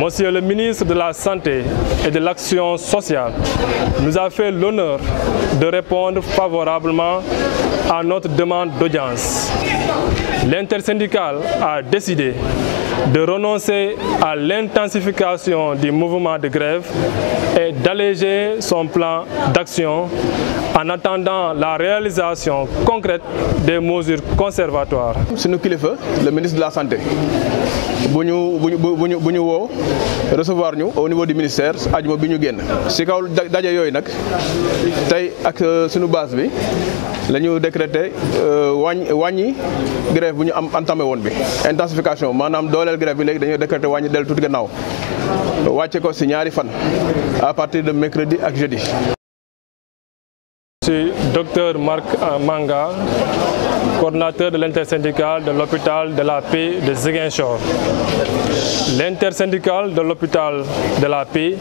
Monsieur le ministre de la Santé et de l'Action sociale nous a fait l'honneur de répondre favorablement à notre demande d'audience. L'intersyndicale a décidé de renoncer à l'intensification du mouvement de grève et d'alléger son plan d'action en attendant la réalisation concrète des mesures conservatoires. Sunu kilifa, le ministre de la Santé, bu ñu woo recevoir ñu au niveau du ministère ajuma bi ñu génn si kaw daje yooyu nag tey ak sunu base bi la ñu décrété wàññi grève bu ñu entamé woon bi intensification maanaam dooleel grève bi léegi dañoo décrété wàññi dellu tuuti gannaaw wàcce ko si ñaari fan à partir de mercredi ak jeudi. Je suis Dr Marc Manga, coordinateur de l'intersyndicale de l'hôpital de la Paix de Ziguinchor. L'intersyndicale de l'hôpital de la Paix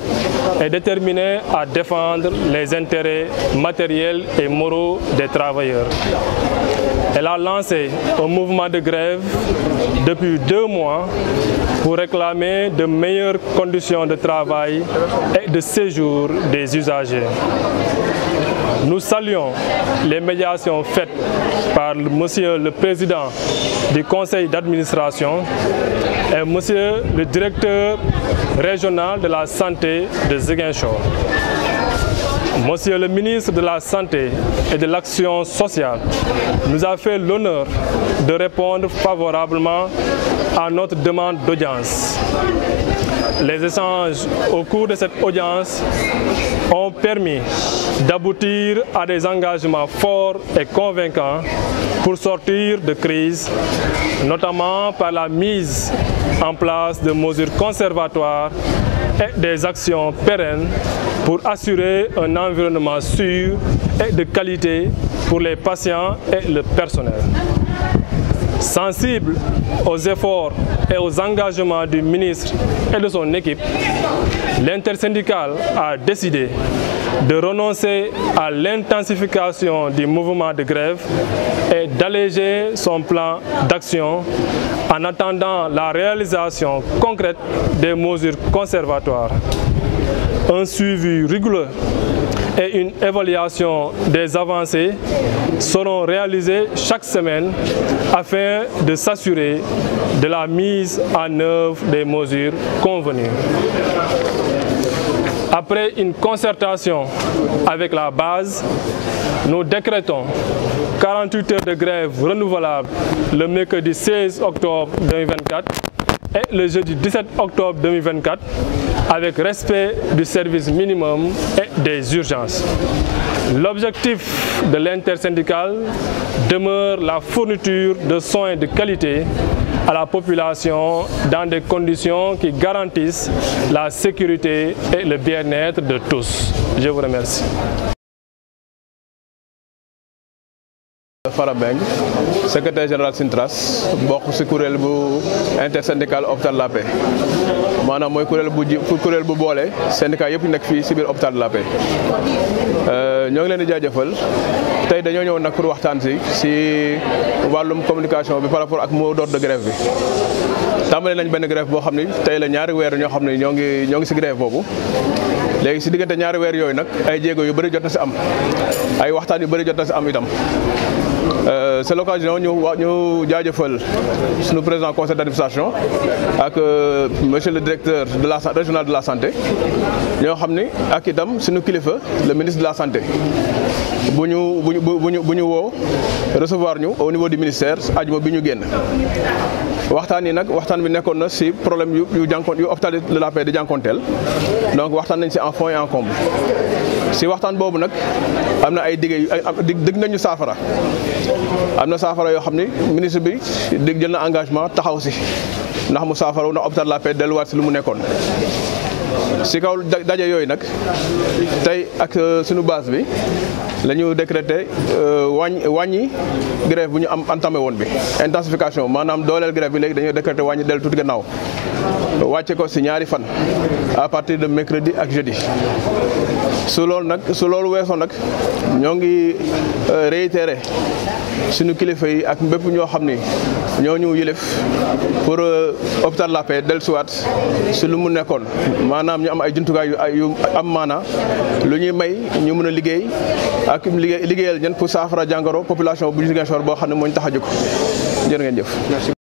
est déterminée à défendre les intérêts matériels et moraux des travailleurs. Elle a lancé un mouvement de grève depuis 2 mois pour réclamer de meilleures conditions de travail et de séjour des usagers. Nous saluons les médiations faites par Monsieur le Président du Conseil d'administration et Monsieur le Directeur régional de la Santé de Ziguinchor. Monsieur le ministre de la Santé et de l'Action sociale nous a fait l'honneur de répondre favorablement à notre demande d'audience. Les échanges au cours de cette audience ont permis d'aboutir à des engagements forts et convaincants pour sortir de crise, notamment par la mise en place de mesures conservatoires et des actions pérennes pour assurer un environnement sûr et de qualité pour les patients et le personnel. Sensible aux efforts et aux engagements du ministre et de son équipe, l'intersyndicale a décidé de renoncer à l'intensification du mouvement de grève et d'alléger son plan d'action en attendant la réalisation concrète des mesures conservatoires. Un suivi rigoureux et une évaluation des avancées seront réalisées chaque semaine afin de s'assurer de la mise en œuvre des mesures convenues. Après une concertation avec la base, nous décrétons 48 heures de grève renouvelable le mercredi 16 octobre 2024 et le jeudi 17 octobre 2024 avec respect du service minimum et des urgences. L'objectif de l'intersyndicale demeure la fourniture de soins de qualité à la population dans des conditions qui garantissent la sécurité et le bien-être de tous. Je vous remercie. Farabeng, secrétaire général Sintras, bokk ci kuréel bu intersyndical hôpital de la Paix. Maanaam mooy kuréel bu boole syndicat yëpp nekk fii ci biir hôpital de la Paix. Ñoo ngi leen di jaajëfal tey dañoo ñëw nag pour waxtaan ci wàllum communication bi par rapport ak mot d'ordre de grève bi. Tàmbali nañ benn grève boo xam ni tey la ñaari weer ñoo xam ne ñoo ngi ci grève boobu. Léegi ci diggante ñaari weer yooyu nag ay jéego yu bëri jot na ci am ay waxtaan yu bëri jot na ci am itam. C'est l'occasion ñu jaajëfal suñu président conseil d'administration ak monsieur le directeur de la régional de la santé ñoo xam ni ak itam suñu kilifa le ministre de la santé bu ñu woo recevoir ñu au niveau du ministère ajuma bi ñu génn. waxtaan bi nekkoon na ci problème yu hôpital de la Paix di jànkoonteel donc waxtaan nañ ci en fond et en comble ci waxtaan boobu nag am na ay digg nañu saafara am na saafara yoo xam ni ministre bi jël na engagement taxaw ci ndax mu saafara ndax hôpital de la Paix delluwaat ci lu mu nekkoon ci kaw daje yooyu nag tey ak sunu base bi la ñu décrété wàññi grève bu ñu entamé woon bi intensification maanaam dooleel grève bi léegi dañoo décrété wàññi dellu tuuti gannaaw wàcce ko ci ñaari fan à partir de mercredi ak jeudi. su loolu weesoo nag ñoo ngi réitéré suñu kilifa yi ak bépp ñoo xam ni ñoo ñu yëlef pour hôpital La Paix dellusiwaat si lu mu nekkoon maanaam ñu am ay jumtukaay yu am maana lu ñuy may ñu mën a liggéey ak liggéeyal ñen pour saafara jàngoro population bu Ziguinchor boo xam ne moo ñu tax a jóg jërë ngeen jëf.